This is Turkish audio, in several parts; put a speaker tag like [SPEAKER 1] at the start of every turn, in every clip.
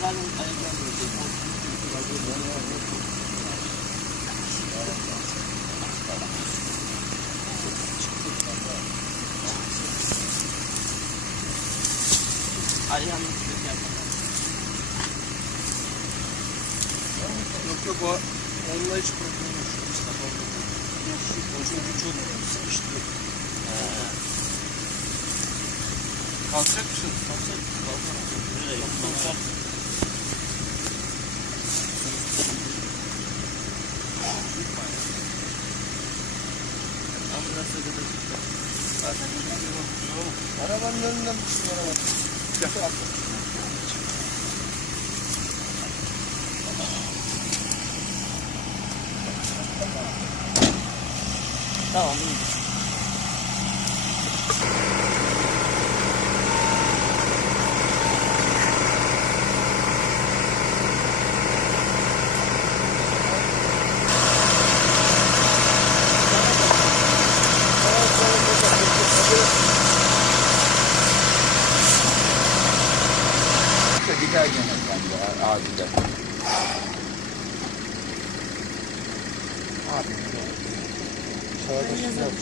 [SPEAKER 1] Yok yok o onunla hiç problem yok. Şu üst kapalı. O çünkü çok sıkıştı. Kalkacak mısın? Kalkacak. Kalkacak. Arabanın önünden bir şey. Gel.
[SPEAKER 2] Tamam.
[SPEAKER 3] Gider ya abiler.
[SPEAKER 1] Abi. Sağda sıcak.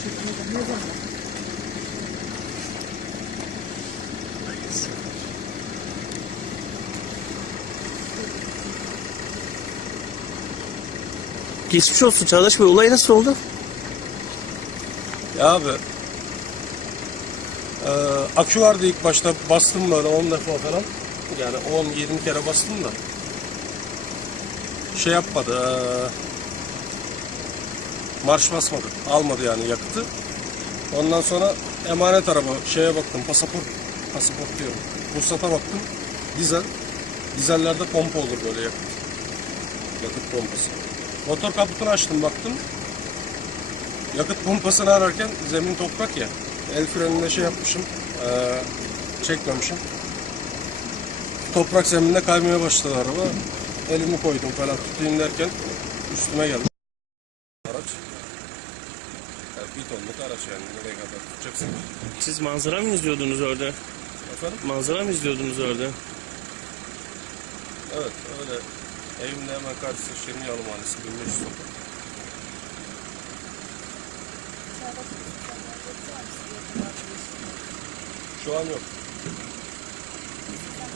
[SPEAKER 2] Geçmiş olsun Çağdaş Bey. Olay nasıl oldu?
[SPEAKER 1] Ya abi. Eee akü vardı ilk başta bastım böyle 10 defa falan. Yani 10-20 kere bastım da. Şey yapmadı. marş basmadı. Almadı yani yakıtı. Ondan sonra emanet araba şeye baktım pasaport pasaport diyorum. Ruhsata baktım. Dizel. Dizellerde pompa olur böyle yakıt. Yakıt pompası. Motor kaputunu açtım baktım. Yakıt pompasını ararken zemin toprak ya. El freninde şey yapmışım. eee, çekmemişim. Toprak zeminde kaymaya başladı araba. Elimi koydum falan tutayım derken üstüme geldi. Araç. Yani bir tonluk araç yani nereye kadar tutacaksın?
[SPEAKER 2] Siz manzara mı izliyordunuz orada?
[SPEAKER 1] Efendim?
[SPEAKER 2] Manzara mı izliyordunuz orada?
[SPEAKER 1] Evet öyle. Evimde hemen karşısı Şirin Yalı Mahallesi 1500 sokak. Şu an yok.